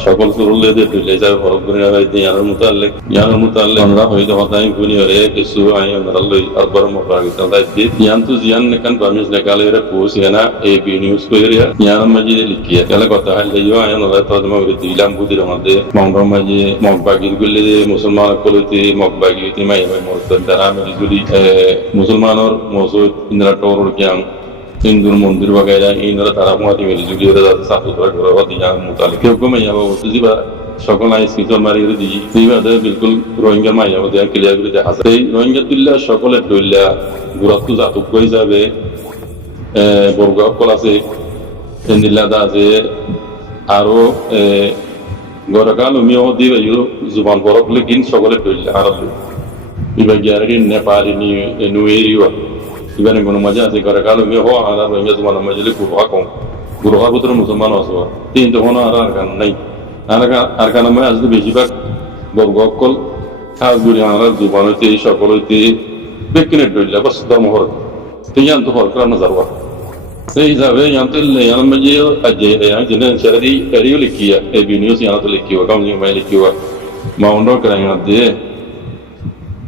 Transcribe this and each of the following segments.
সকল সুরুল্লেদের তুলে যায় ফরক গুনি হয় ইয়ার মুতাল্লে আমরা হইতে হতাই গুনি হরে কিছু আই আমরা লই আকবর মফাগি তাই ইয়ান তু জিয়ান নেকান বামিস নেকালে রে পোস Iyana A B news co area ইয়ান মাজি লিখিয়া কালে কথা হয় লইও আই আমরা তো মগরি দিলাম বুদির মধ্যে মংরম মাজি মগবাগি গুলে মুসলমান কলতি মগবাগি তিমাই হয় মরতন দ্বারা মিলি জুলি মুসলমানর মসজিদ ইন্দ্রা টরর কিয়াং হিন্দুর মন্দির বাগাইরা ইন্দ্রা তারা মাটি মিলি জুলি ওরা সাফু করে ঘর দিয়া মুতালে কেউ কমে যাবো বুঝিবা সকল আই সিটো মারি দি দিবাদে বিলকুল রোহিঙ্গা মাইয়া ওদের ক্লিয়ার করে দেখা যায় এই রোহিঙ্গা তুল্লা সকলে দইলা গুরাতু জাতুক কই যাবে বর্গকল আছে নিলাদা আছে আরো গরকাল মিও দিবে জুবান বরক লেকিন সকলে দইলা আর বিভাগীয় নেপালি নুয়েরিও ইবানে কোনো মজা আছে গরকাল মিও হওয়া আর রোহিঙ্গা জুবান মজলি গুরুহা পুত্র মুসলমান আছে তিন তো হনো আর কান নাই আর কারণ আমি আজকে বেশিরভাগ বর্গকল খাসগুড়ি আমরা জুবান হইতে সকল হইতে বেকিনে ডইলা বাস ধর্ম হর তিন তো হর কারণ যাওয়া সেই হিসাবে ইয়ান্তে ইয়ান মজে আজে ইয়ান জেনে শরদি এরিও লিখিয়া এ বি নিউজ ইয়ান তো লিখিয়া কাম নি মাই লিখিয়া মাউন্ডো করাইয়া দে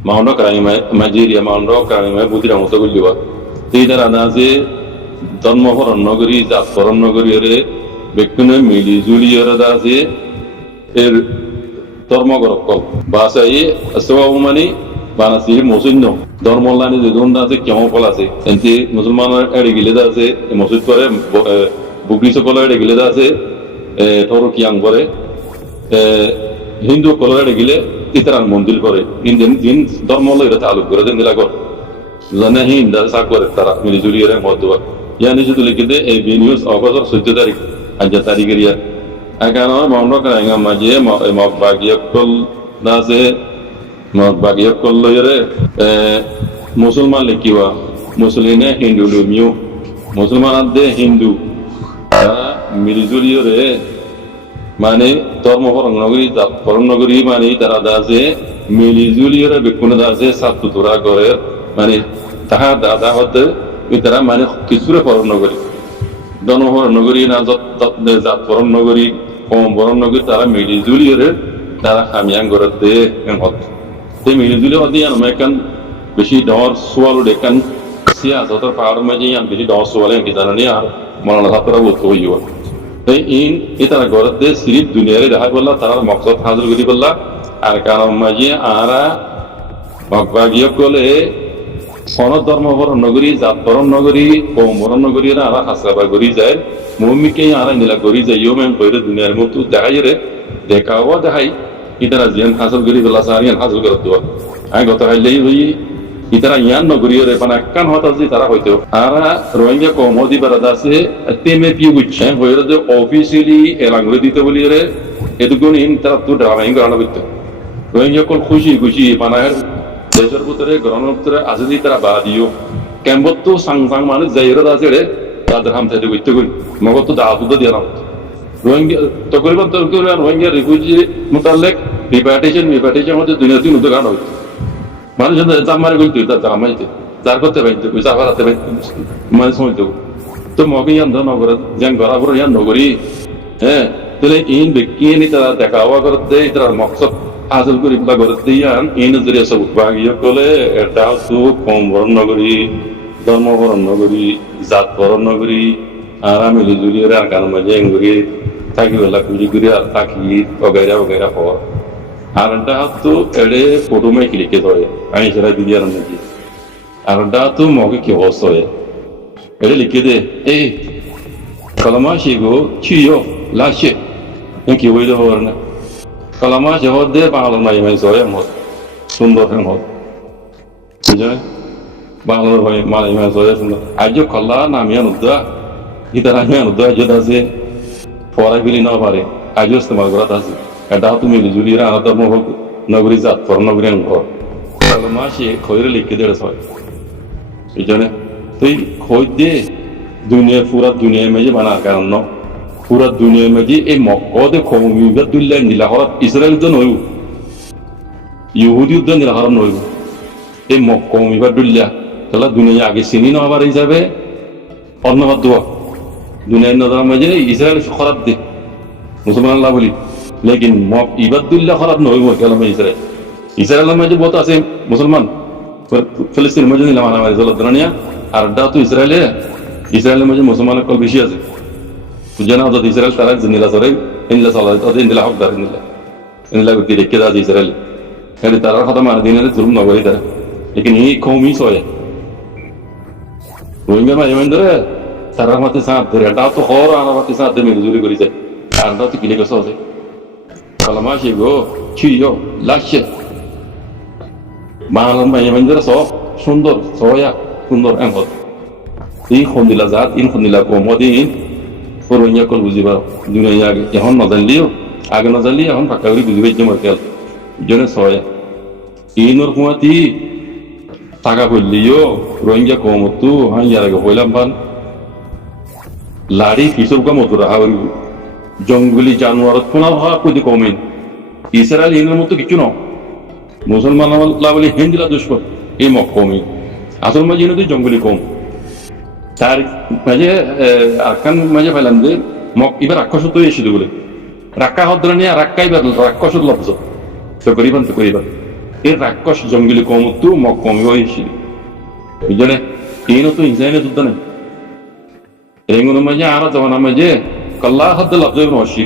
মাউন্ডো করাইয়া মাজিরিয়া মাউন্ডো করাইয়া বুদিরা মতো গুলিয়া এই দ্বারা নাজে ধর্ম হর নগরী জাত হর নগরী রে বেকুনে মিলি জুলিয়ার দাসে এর ধর্মগরকল বাসাই আসওয়াউমানি বানাসি মুসলিম ধর্মলানি যে দন্ডা আছে কেমন ফল আছে এতে মুসলমানের এড়ে গিলে আছে মসজিদ করে বুগরি সকল এড়ে গিলে আছে তোর কিয়াং করে হিন্দু কল এড়ে গিলে ইতরান মন্দির করে ইন্ডিয়ান দিন ধর্মল এটা তালুক করে দেন দিলা কর জানে হিন্দা সাক করে তারা মিলি জুলিয়ার মধ্যে ইয়ানি যদি লিখে দে এই বি নিউজ অগস্ট 14 তারিখ aja tadi geria akan mau nak yang maje mau bagi kol nase mau bagi kol loyere musulman lekiwa musulmane hindu lumio musulman ade hindu milijuli re mane ধর্ম হরং নগরী হরং নগরী মানে তারা দাসে মিলিজুলি re bekuna dase satu tura gore মানে তাহা দাদা হতে তারা মানে কিছুরে হরং নগরী দনহর নগরী না জাত বরম নগরী কম বরম নগরী তারা মিলি জুলিয়ে তারা খামিয়াং করতে সেই মিলি জুলি দিয়ে মেকান বেশি ডর সোয়াল দেখান সিয়া যত পাহাড় মাঝে বেশি ডর সোয়ালে কি জানানি আর মরানা ছাত্ররা বলতে হইব তাই ইন এ তারা করতে সিরিপ দুনিয়ারে দেখা বললা তারা মকসদ হাজির করি বললা আর কারণ মাঝে আরা মকবাগিয়ে কলে সনদ ধর্ম বরণ নগরী জাত বরণ নগরী কম বরণ নগরী আরা হাসরাবা গড়ি যায় মমিকে আরা নীলা গড়ি যায় ইউ মেম কইরে দুনিয়ার মতো দেখাই রে দেখাও দেখাই ইতারা জিয়ান হাসল গড়ি বলা সারিয়ান হাসল করে দেওয়া আই গত হাইলেই হই ইতারা ইয়ান নগরী রে বানা কান হতা যে তারা হইতো আরা রোহিঙ্গা কম হদি বারাদা আছে তেমে পিউ গুচ্ছে হইরে যে অফিসিয়ালি এলাঙ্গুরে দিতে বলি রে এদুগুন ইন তারা তো ড্রামাইং করানো করতে রোহিঙ্গা কোন খুশি খুশি বানায় দেশের ভিতরে গ্রহণের ভিতরে আজাদি তারা বা দিও কেমবত তো সাং মানে জাইরা আছে রে তাদের হাম থেকে করতে করি মগত তো দাঁত দিয়ে না রোহিঙ্গা তকরিবান রোহিঙ্গা রিফিউজি মোতালেক রিপার্টেশন হচ্ছে দুনিয়া দিন উদ্যোগ আনা হচ্ছে মানুষ জাম মারে গলতে তার জামাইতে যার করতে পাইতে পয়সা হারাতে পাইতে মানে সময় দেবো তো মগে ইয়ান নগর যেন গড়াবর ইয়ান নগরী হ্যাঁ তাহলে ইন ব্যক্তি তারা দেখা হওয়া করতে তারা মকসদ হাসিল করি বা করতে ইয়ান এই নজরিয়া সব ভাগিয়ে কলে এটা তো কম বরণ নগরী ধর্ম বরণ নগরী জাত বরণ নগরী আর আমি লিজুরিয়ে আর কান মাঝে এঙ্গুরি থাকি বেলা কুজি করি আর থাকি ওগাইরা হওয়া আর এটা তো এড়ে ফটো মাই ক্লিকে ধরে আমি সেটা দিদি আর নাকি আর এটা তো মগে কি অবস্থা হয় এড়ে লিখে দে এই কলমা শিগো চিও লাশে কি হইলে হওয়ার না কলমা শহর দিয়ে বাংলার মাই সয় মত সুন্দর মত বুঝলে বাংলার ভাই মালাই মাই সয় সুন্দর আজ কল্লা নামিয়া নুদ্দা ইতার আমিয়া নুদ্দা যেটা আছে পড়াই বিলি না পারে আজও ইস্তেমাল করা আছে এটা তুমি মিলিজুলি রানা ধর্ম হোক নগরী জাত পর নগরী ঘর কলমা সে খৈরে লিখে দেড় ছয় এই জন্য তুই খোঁজ দিয়ে দুনিয়া পুরা দুনিয়া মেজে বানার কারণ ন পুরা দুনিয়া মেজে এই মক্কদে খমিবাদ দুল্লাহ নীলাহরত ইসরায়েল উদ্যান হইব ইহুদি উদ্যান নীলাহরত নইব এই কমিবাদ দুল্লাহ তাহলে দুনিয়া আগে চিনি নহবার হিসাবে অন্যবাদ দোয়া দুনিয়ার নজর মেজে ইসরায়েল খরাব দে মুসলমান আল্লাহ বলি লেকিন মক ইবাদুল্লাহ খারাপ নয় গেলাম ইসরায়েল ইসরায়েলের মাঝে বহুত আছে মুসলমান ফিলিস্তিনের মাঝে নিলাম আমার জলদ্রানিয়া আর ডা তো ইসরায়েলের মাঝে মুসলমানের কল বেশি আছে জানা যদি ইসরায়েল তারা জিনিলা সরে ইনলা সালা তাদের ইনলা হকদার ইনলা করতে রেখে দাও ইসরায়েল খালি তারা কথা মার দিনের জুলুম নগরী তারা লেকিন এই কমই সয় রোহিঙ্গা মাঝে মাঝে ধরে তারা মাতে সাঁত ধরে এটা তো হর আর মাতে সাঁত ধরে মিলজুলি করি যায় আর তো কিলে কষ্ট আছে কালামা শিগো চিও লাশে বাংলা মাঝে মাঝে ধরে সব সুন্দর সয়া সুন্দর এমন এই খন্দিলা জাত ইন খন্দিলা কমদিন রোহিঙ্গা কল বুঝিবা দুনিয়া আগে এখন নজানলিও আগে নজানলি এখন ফাঁকা করে বুঝিবে যে মার্কেল জনে সয়া ইনোর কুমাতি টাকা করলিও রোহিঙ্গা কমতো হ্যাঁ ইয়ার আগে হইলাম পান লাড়ি কিশোর কা মতো রাহা জঙ্গলি জানোয়ার কোনা ভাব কই কমেন ইসরায়েল ইনের মতো কিছু ন মুসলমান বলে হিন্দিলা দুষ্কর এই মক কমি আসল মাঝে তো জঙ্গলি কম তার মাঝে আরকান মাঝে পাইলাম যে মক এবার রাক্ষস তো এসে বলে রাক্কা হদ্রা নিয়ে রাক্কাই রাক্ষস লব্জ তো করিবান এই রাক্ষস জঙ্গলি কম তো মক কমিব এসে বুঝলে এইন তো ইনসাইনে যুদ্ধ নেই রেঙ্গুন মাঝে আর জমানা মাঝে কল্লা হদ্দ লব্জ অশি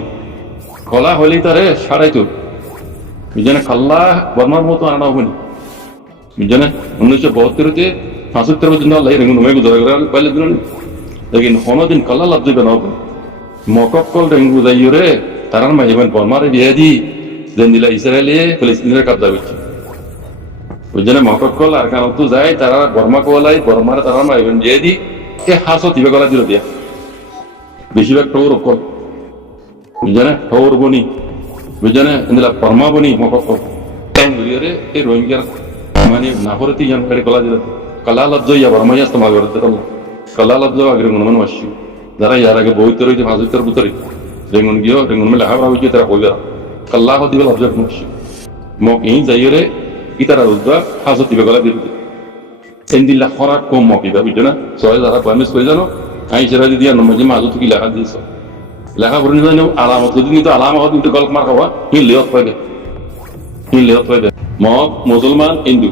কলা হলেই তারে সারাই তো বুঝলে কল্লা বর্মার মতো আনা হবনি বুঝলে 1972 75 পর্যন্ত আল্লাহ রেঙ্গুন মেঘ ধরে পাইলে দিন লেকিন কোনোদিন কল্লা লব্জ না হবে মককল রেঙ্গু যাইরে তারার মাঝে বর্মারে বিয়ে দি যেন দিলা ইসরায়েলে ফিলিস্তিনের কাবজা করছে বুঝলে মককল আর কারণ তো যায় তারা বর্মা কোলাই বর্মারে তারার মাঝে বিয়ে দি এ হাসো দিবে গলা দিল দিয়া বেশিরভাগ ঠৌর কল বুঝলে ঠৌর বনি বুঝলে দিলা বর্মা বনি মককল রে এই রোহিঙ্গার মানে নাফরতি জান করে গলা দিল কলা লব্জ ইয়া বর্মাই ইস্তেমাল করতে কলা লব্জ আগে গুণমান আসছি যারা ইয়ার আগে বইতে রয়েছে ভাজুতের ভিতরে রেঙ্গুন গিয়ে রেঙ্গুন মেলে হাবড়া হয়েছে তারা কইবে কাল্লাহ দিবে লব্জ মুসি মক এই যাইরে ইতারা রুজবা হাজত দিবে গলা দিবে সেন্দিল্লা খরা কম মকিবা বুঝছো না সবাই যারা পারমিস করে জানো আই সেরা দিয়ে নমাজে মাজু কি লেখা দিয়েছ লেখা করে নিয়ে আলামত যদি কিন্তু আলামত কিন্তু গল্প মার খাওয়া লেহত পাইবে মক মুসলমান হিন্দু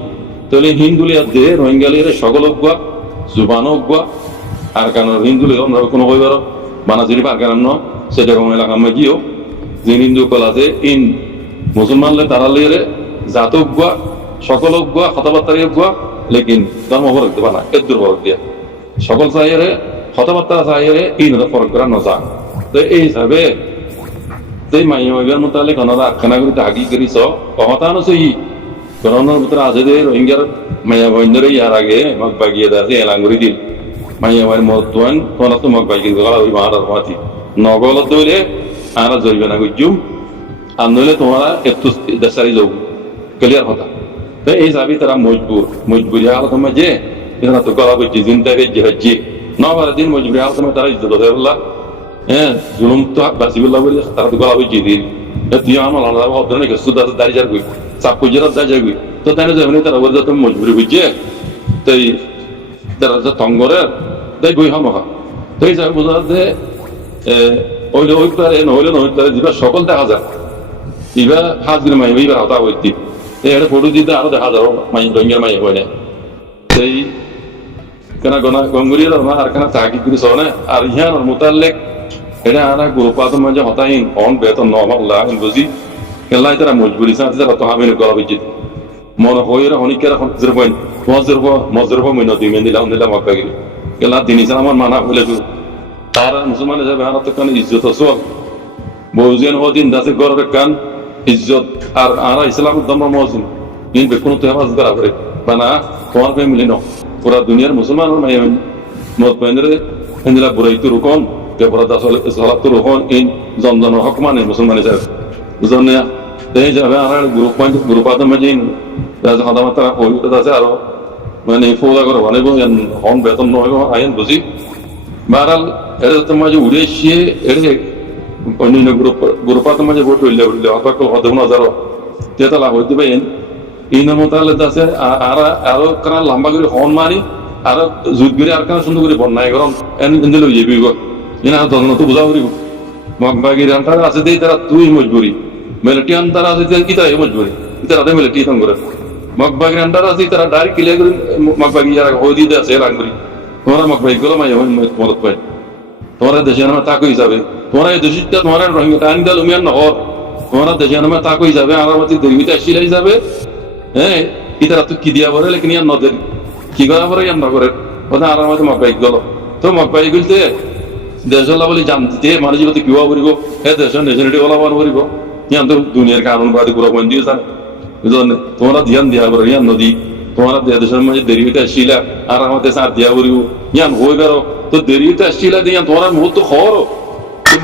তাহলে হিন্দুলিয়া দে রোহিঙ্গালিয়ারে সকল অজ্ঞা জুবান অজ্ঞা আর কেন হিন্দুলিয়া আমরা কোনো কইবার বানাজুরি পার কেন ন সেটা কোনো এলাকা মাঝিও যে হিন্দু কলা আছে ইন মুসলমানলে তারালিয়ারে জাত অজ্ঞা সকল অজ্ঞা কথাবার্তার অজ্ঞা লেকিন ধর্ম ফরক দেবা না এদুর ফরক দিয়া সকল চাইরে কথাবার্তা চাইরে ইন ফরক করা নজা তো এই হিসাবে সেই মাইয়ার মোতালে কনরা আখানা করে হাগি করিস কহতানো সেই করোনার ভিতরে আছে যে রোহিঙ্গার মাইয়া বন্ধরে ইয়ার আগে মগ বাগিয়ে দাসে এলাঙ্গুরি দিল মাইয়া মায়ের মতোয়ান তোমরা তো মগ বাগিয়ে গলা ওই মারার মাতি নগলত দইলে আর জইবে না গুজুম আর নইলে তোমরা একটু দেশারি যাও ক্লিয়ার কথা তো এই হিসাবে তারা মজবুরি হালত মাঝে এরা তো গলা বুঝছি জিন্দাকে জিহাজি নবার দিন মজবুরি হালত তারা ইজ্জত দেওয়া হ্যাঁ জুলুম তো বাসিবুল্লাহ বলে তারা তো গলা বুঝিয়ে দিল তুই আমার আলাদা ভাব ধরে সুদ দাঁড়িয়ে যাবি চাপ করে দাঁড়িয়ে যাবি তো তাই যাবেন তারা বলে তুমি মজবুরি বুঝছে তাই তারা যে তঙ্গরে তাই বই হামা তো এই হিসাবে বোঝা যাচ্ছে ওইলে ওই পারে নহলে নয় তারা যেবার সকল দেখা যায় এবার হাজগুলো মাই এইবার হতা হইতি এটা ফটো দিতে আরো দেখা যাবো মাই রঙের মাই হয় না সেই কেনা গঙ্গুরিয়ার আর কেনা চাকরি করে সহ না আর ইহার মোতালেক এটা আনা গ্রুপাত মাঝে হতাহীন অন বেতন নমাল্লাহ বুঝি কেলাই তারা মজবুরি সাথে তারা তো হামিনে গলা বুঝি মনে হয়ে অনেকের মজরুব মইন দুই মেন দিলাম দিলাম আগে কেলা দিনিস আমার মানা হইলে তারা মুসলমান যাবে আর তো কান ইজ্জত চল বহুজন হদিন দাসে গর্বে কান ইজ্জত আর আরা ইসলাম ধর্ম মহসিন ইন বেকুন তো হেফাজত করা করে বানা তোমার ফ্যামিলি ন পুরা দুনিয়ার মুসলমান মত পেন্দ্রে হিন্দিলা বুড়াইতো রুকন কেবরা দাসলাতো রুকন ইন জনজনের হক মানে মুসলমান হিসাবে বুঝলেন না এই যাবে আর গ্রুপাত মাঝে রাজা খাদামাত তারা কইতে আছে আরো মানে ফোদা করে বানাইব হন বেতন নহইব আইন বুঝি বারাল এটা তো মাঝে উড়ে এসে এটা অন্যান্য গ্রুপাত মাঝে ভোট হইলে হতাকল হতে না যারো তেতালা হইতে পারেন এই নাম তাহলে আছে আর আরো কারণ লম্বা করে হন মারি আর জুত করে আর কেন সুন্দর করে বন্যায় গরম এনে লই যাবি এনা দন তো বুঝা করিব মগবাগির আন্টার আছে দেই তারা তুই মজবুরি মিলিটারি আন্ডার আছে ইতারা মজবুরি ইতারা মিলিটারি তং করে মকবাগের আন্ডার আছে ইতারা ডাইরেক্ট ক্লিয়ার করে মকবাগি যারা হয়ে দিতে আছে রাঙ্গুরি তোমরা মকবাগি গুলো মাই মদত পাই তোমরা দেশের নামে তাকই যাবে তোমরা এই দেশটা তোমরা রোহিঙ্গা টাইম দিল উমিয়ান নহর তোমরা দেশের নামে তাকই যাবে আরামতি দেরিতে আসিলাই যাবে হ্যাঁ ইতারা তো কি দিয়া বলে লেকিন ইয়ান নদের কি করা পরে ইয়ান নগরে ওটা আরামতি মকবাগি গেল তো মকবাগি গুলতে দেশলা বলে জানতে মানুষ যদি কিবা করিব সেই দেশের নেশনালিটি ওলাবার করিব ইয়ান তো দুনিয়ার কারণ বাদে পুরো বন্ধ দিয়ে যান বুঝলেন তোমরা ধ্যান দিয়া করো ইয়ান নদী তোমরা দেশের মাঝে দেরিতে আসছিলা আর আমাদের সাথ দিয়া করিব ইয়ান হয়ে গেল তো দেরিতে আসছিলা দিয়ে তোমার মুহূর্ত খবর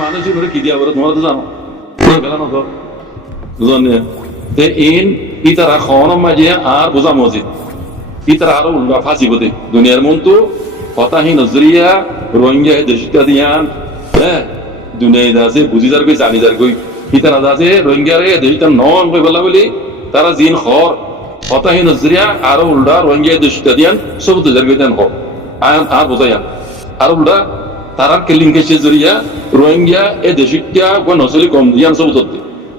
মানুষ কি দিয়া করো তোমরা তো জানো গেল না তো বুঝলেন তে ইন ইতারা খাওয়ানোর মাঝে আর বোঝা মসজিদ ইতারা আরো উল্টা ফাঁসিব দে দুনিয়ার মন তো কথাহীন নজরিয়া রোহিঙ্গা দেশটা দিয়ান হ্যাঁ দুনিয়ায় আছে বুঝি যার কই জানি যার কই ইতারা আছে রোহিঙ্গারে দেশটা নন কই বলা বলি তারা জিন খর কথাহীন নজরিয়া আরো উল্টা রোহিঙ্গা দেশটা দিয়ান সব তো যার কই দেন হ আর বোঝাইয়ান আর উল্টা তারা কেলিংকেশে জরিয়া রোহিঙ্গা এ দেশটা কোন নসলি কম দিয়ান সব তো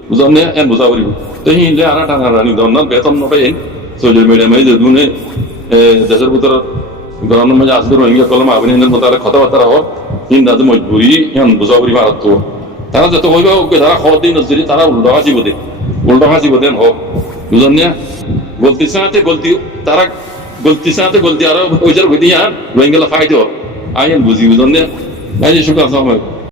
বুঝান না এন বুঝা করিব তো হিন্দে আনা টানা রানি দন না বেতন নপাই সোশ্যাল মিডিয়া মাই যে দুনে দেশের ভিতর গরমের মাঝে আসবে রোহিঙ্গা কলম আবিনের মতালে কথাবার্তা হোক হিন্দাতে মজবুরি ইয়ান বুঝা করি ভারত তারা যত হইবা তারা খবর দিন যদি তারা উল্টা হাসিব দেন হোক বুঝলেন না গলতির সাথে গলতি তারা গলতির সাথে গলতি আরো ওই যার হইতে রোহিঙ্গা ফাইতে হোক আইন বুঝি বুঝলেন না এই যে শুক্র